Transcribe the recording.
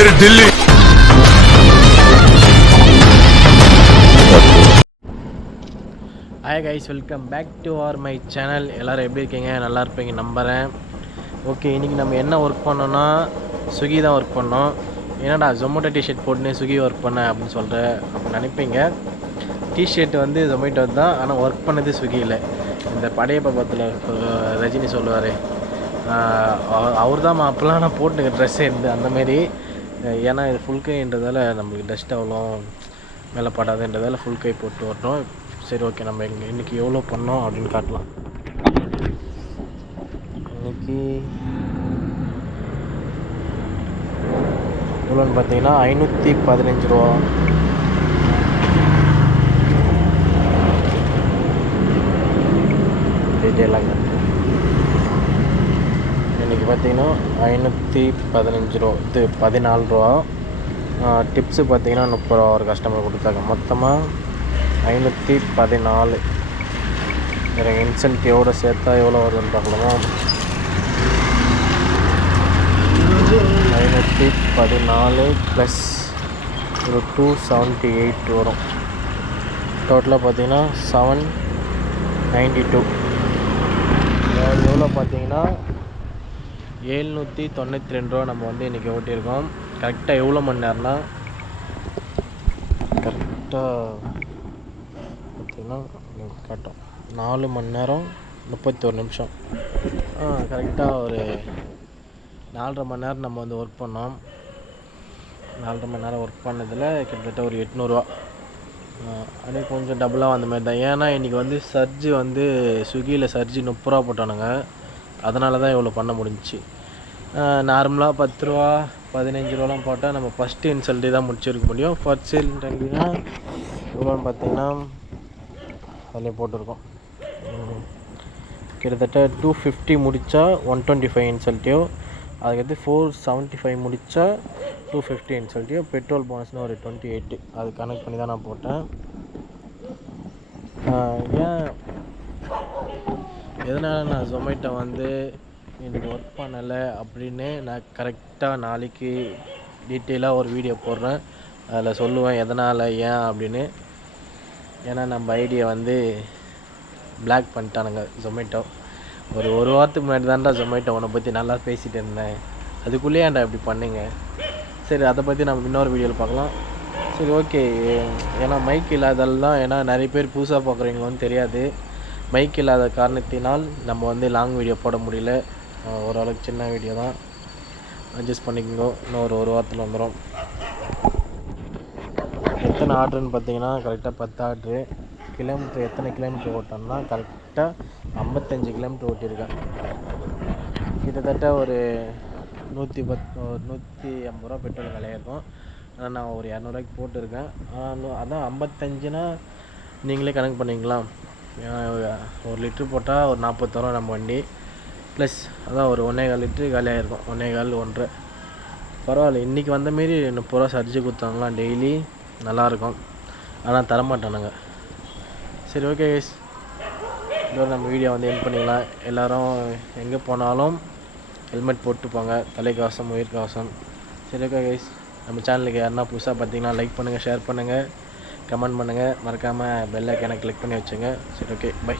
பேரு Dilli. Hi guys, welcome back to my channel. எல்லோரும் எப்படி இருக்கீங்க? நல்லா இருப்பீங்க நம்புகிறேன். ஓகே, இன்றைக்கி நம்ம என்ன ஒர்க் பண்ணோன்னா ஸ்விக்கி தான் ஒர்க் பண்ணோம். என்னடா ஜொமேட்டோ டிஷர்ட் போட்டுன்னு ஸ்விக்கி ஒர்க் பண்ண அப்படின்னு சொல்கிறேன் அப்படின்னு நினைப்பீங்க. டிஷர்ட் வந்து ஜொமேட்டோ தான், ஆனால் ஒர்க் பண்ணது ஸ்விக்கியில். இந்த படையப்ப படத்தில் ரஜினி சொல்லுவார், அவர் தான் அப்போலாம் நான் போட்டுங்க ட்ரெஸ்ஸு இருந்து அந்தமாரி. ஏன்னா இது ஃபுல் கைன்றதால நம்மளுக்கு டஸ்ட் அவ்வளோ மேலே படாதுன்றதால ஃபுல் கை போட்டு வரணும். சரி, ஓகே, நம்ம இன்றைக்கி எவ்வளோ பண்ணோம் அப்படின்னு காட்டலாம். இன்றைக்கி எவ்வளோன்னு பார்த்தீங்கன்னா 515 ரூபா. டீட்டெயிலாக இன்றைக்கி பார்த்தீங்கன்னா 515 ரூபா, இது 14 ரூபா. டிப்ஸு பார்த்தீங்கன்னா 30 ரூபா ஒரு கஸ்டமர் கொடுத்தாங்க. மொத்தமாக 514. எனக்கு இன்சென்டிவோடு சேர்த்தா எவ்வளோ வருதுன்னு பார்க்கலாமா? 514 ப்ளஸ் ஒரு 278 வரும். டோட்டலாக பார்த்தீங்கன்னா 792. எவ்வளோ பார்த்தீங்கன்னா 792 ரூபா நம்ம வந்து இன்றைக்கி ஓட்டியிருக்கோம். கரெக்டாக எவ்வளோ மணி நேரம்னா, கரெக்டாக பார்த்திங்கன்னா காட்டும் 4 மணி நேரம் 31 நிமிஷம். கரெக்டாக ஒரு 4.5 மணி நேரம் நம்ம வந்து ஒர்க் பண்ணோம். 4.5 மணி நேரம் ஒர்க் பண்ணதில் கிட்டத்தட்ட ஒரு 800 ரூபா. அப்படியே கொஞ்சம் டபுளாக அந்த மாதிரி தான். ஏன்னா இன்றைக்கி வந்து சர்ஜு வந்து ஸ்விக்கியில் சர்ஜு 30 ரூபா போட்டானுங்க. அதனால தான் இவ்வளோ பண்ண முடிஞ்சிச்சு. நார்மலாக 10 ரூபா 15 ரூபாலாம் போட்டால் நம்ம ஃபஸ்ட்டு இன்சல்ட்டே தான் முடிச்சிருக்க முடியும். ஃபர்ஸ்ட் இன்சல்ட்னா இவ்வளோன்னு பார்த்தீங்கன்னா அதிலே போட்டிருக்கோம். கிட்டத்தட்ட 250 முடித்தா 125 இன்சல்ட்டியோ, அதுக்கடுத்து 475 முடித்தா 250 இன்சல்ட்டியோ, பெட்ரோல் போனஸ்னால் ஒரு 28. அது கனெக்ட் பண்ணி தான் நான் போட்டேன். ஏன் எதனால் நான் ஜொமேட்டோ வந்து இன்றைக்கி ஒர்க் பண்ணலை அப்படின்னு நான் கரெக்டாக நாளைக்கு டீட்டெயிலாக ஒரு வீடியோ போடுறேன். அதில் சொல்லுவேன் எதனால் ஏன் அப்படின்னு. ஏன்னா நம்ம ஐடியா வந்து பிளாக் பண்ணிட்டானுங்க ஜொமேட்டோ. ஒரு வாரத்துக்கு முன்னாடி தான்டா ஜொமேட்டோ உன்னை பற்றி நல்லா பேசிகிட்டு இருந்தேன், அதுக்குள்ளேயே ஏன்டா இப்படி பண்ணுங்க. சரி, அதை பற்றி நம்ம இன்னொரு வீடியோவில் பார்க்கலாம். சரி, ஓகே. ஏன்னா மைக் இல்லாததால் தான், ஏன்னா நிறைய பேர் புதுசாக பார்க்குறீங்களோன்னு தெரியாது. மைக் இல்லாத காரணத்தினால் நம்ம வந்து லாங் வீடியோ போட முடியல. ஓரளவுக்கு சின்ன வீடியோ தான், அட்ஜஸ்ட் பண்ணிக்கோங்க. இன்னும் ஒரு வாரத்தில் வந்துடும். எத்தனை ஆர்டருன்னு பார்த்தீங்கன்னா கரெக்டாக 10 ஆர்டரு. கிலோமீட்டர் எத்தனை கிலோமீட்டர் ஓட்டோம்னா கரெக்டாக 55 கிலோமீட்டர் ஓட்டியிருக்கேன். கிட்டத்தட்ட ஒரு 150 ரூபா பெட்ரோல் விலையிருக்கும். ஆனால் நான் ஒரு 200 ரூபாய்க்கு போட்டிருக்கேன். அதான் 55னா நீங்களே கணக்கு பண்ணிக்கலாம். 1 லிட்ரு போட்டால் ஒரு 40 ரூபா நம்ம வண்டி. ப்ளஸ் அதான் ஒரு 1.25 லிட்ரு காலியாகிருக்கும். 1.25 1.5. பரவாயில்ல. இன்றைக்கி வந்தமாரி 30 ரூபா சர்ஜு கொடுத்தாங்களாம் டெய்லி, நல்லாயிருக்கும். ஆனால் தரமாட்டானுங்க. சரி, ஓகே கைஸ், இதோட நம்ம வீடியோ வந்து எண்ட் பண்ணிக்கலாம். எல்லோரும் எங்கே போனாலும் ஹெல்மெட் போட்டுப்பாங்க, தலைக்கவசம் உயிர்கவசம். சரி, ஓகே கைஸ், நம்ம சேனலுக்கு யாருன்னா புதுசாக பார்த்தீங்கன்னா லைக் பண்ணுங்கள், ஷேர் பண்ணுங்கள், கமெண்ட் பண்ணுங்கள், மறக்காமல் பெல் ஐக்கானை கிளிக் பண்ணி வச்சுங்க. சரி, ஓகே, பை.